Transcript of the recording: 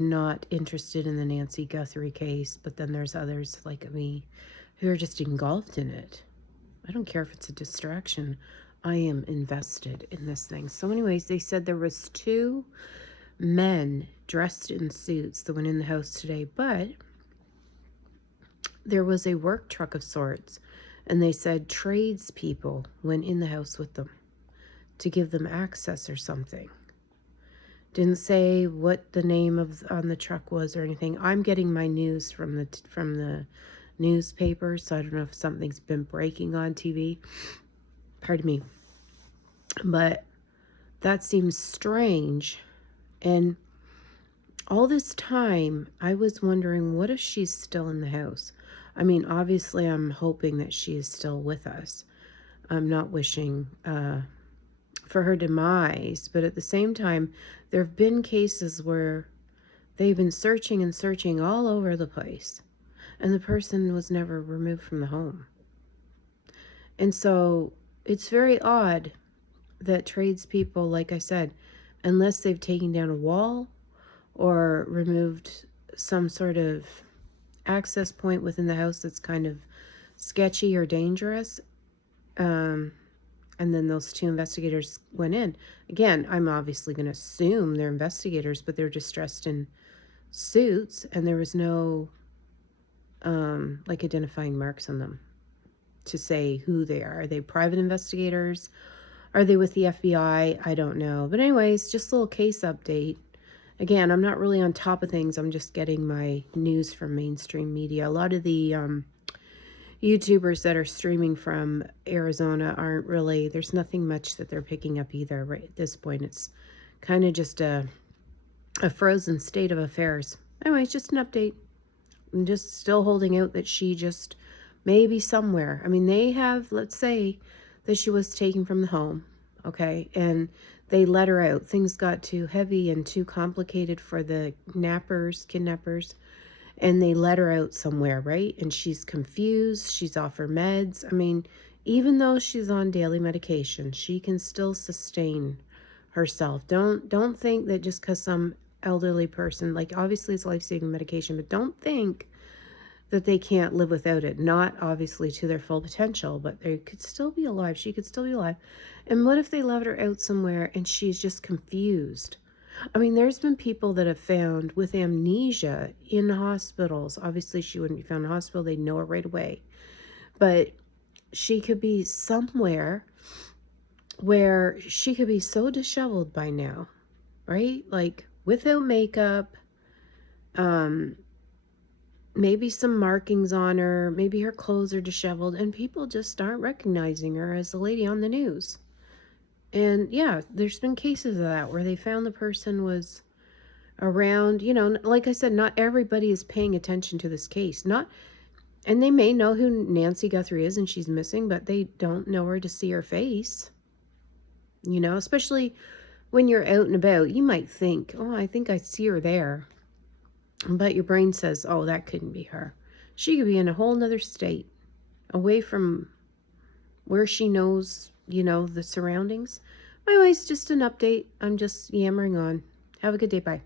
not interested in the Nancy Guthrie case, but then there's others like me who are just engulfed in it. I don't care if it's a distraction. I am invested in this thing. So anyways, they said there was 2 men dressed in suits that went in the house today, but there was a work truck of sorts, and they said tradespeople went in the house with them to give them access or something. Didn't say what the name of on the truck was or anything. I'm getting my news from the newspaper, so I don't know if something's been breaking on TV. Pardon me. But that seems strange. And all this time, I was wondering, what if she's still in the house? I mean, obviously, I'm hoping that she is still with us. I'm not wishing for her demise, but at the same time, there have been cases where they've been searching and searching all over the place, and the person was never removed from the home. And so it's very odd that tradespeople, like I said, unless they've taken down a wall or removed some sort of access point within the house that's kind of sketchy or dangerous, and then those 2 investigators went in. Again, I'm obviously going to assume they're investigators, but they're just dressed in suits, and there was no like identifying marks on them to say who they are. Are they private investigators? Are they with the FBI? I don't know. But anyways, just a little case update. Again, I'm not really on top of things. I'm just getting my news from mainstream media. A lot of the YouTubers that are streaming from Arizona aren't really, there's nothing much that they're picking up either right at this point. It's kind of just a frozen state of affairs. Anyways, just an update. I'm just still holding out that she just may be somewhere. I mean, they have, let's say that she was taken from the home, okay, and they let her out. Things got too heavy and too complicated for the kidnappers, and they let her out somewhere, right? And she's confused. She's off her meds. I mean, even though she's on daily medication, she can still sustain herself. Don't think that just because some elderly person, like obviously it's life-saving medication, but don't think that they can't live without it. Not obviously to their full potential, but they could still be alive. She could still be alive. And what if they let her out somewhere and she's just confused? I mean, there's been people that have found with amnesia in hospitals. Obviously, she wouldn't be found in a hospital. They'd know her right away. But she could be somewhere where she could be so disheveled by now, right? Like without makeup, maybe some markings on her, maybe her clothes are disheveled, and people just aren't recognizing her as the lady on the news. And yeah, there's been cases of that where they found the person was around, you know, like I said, not everybody is paying attention to this case. And they may know who Nancy Guthrie is and she's missing, but they don't know her to see her face. You know, especially when you're out and about, you might think, oh, I think I see her there. But your brain says, oh, that couldn't be her. She could be in a whole nother state, away from where she knows, you know, the surroundings. Anyways, just an update. I'm just yammering on. Have a good day. Bye.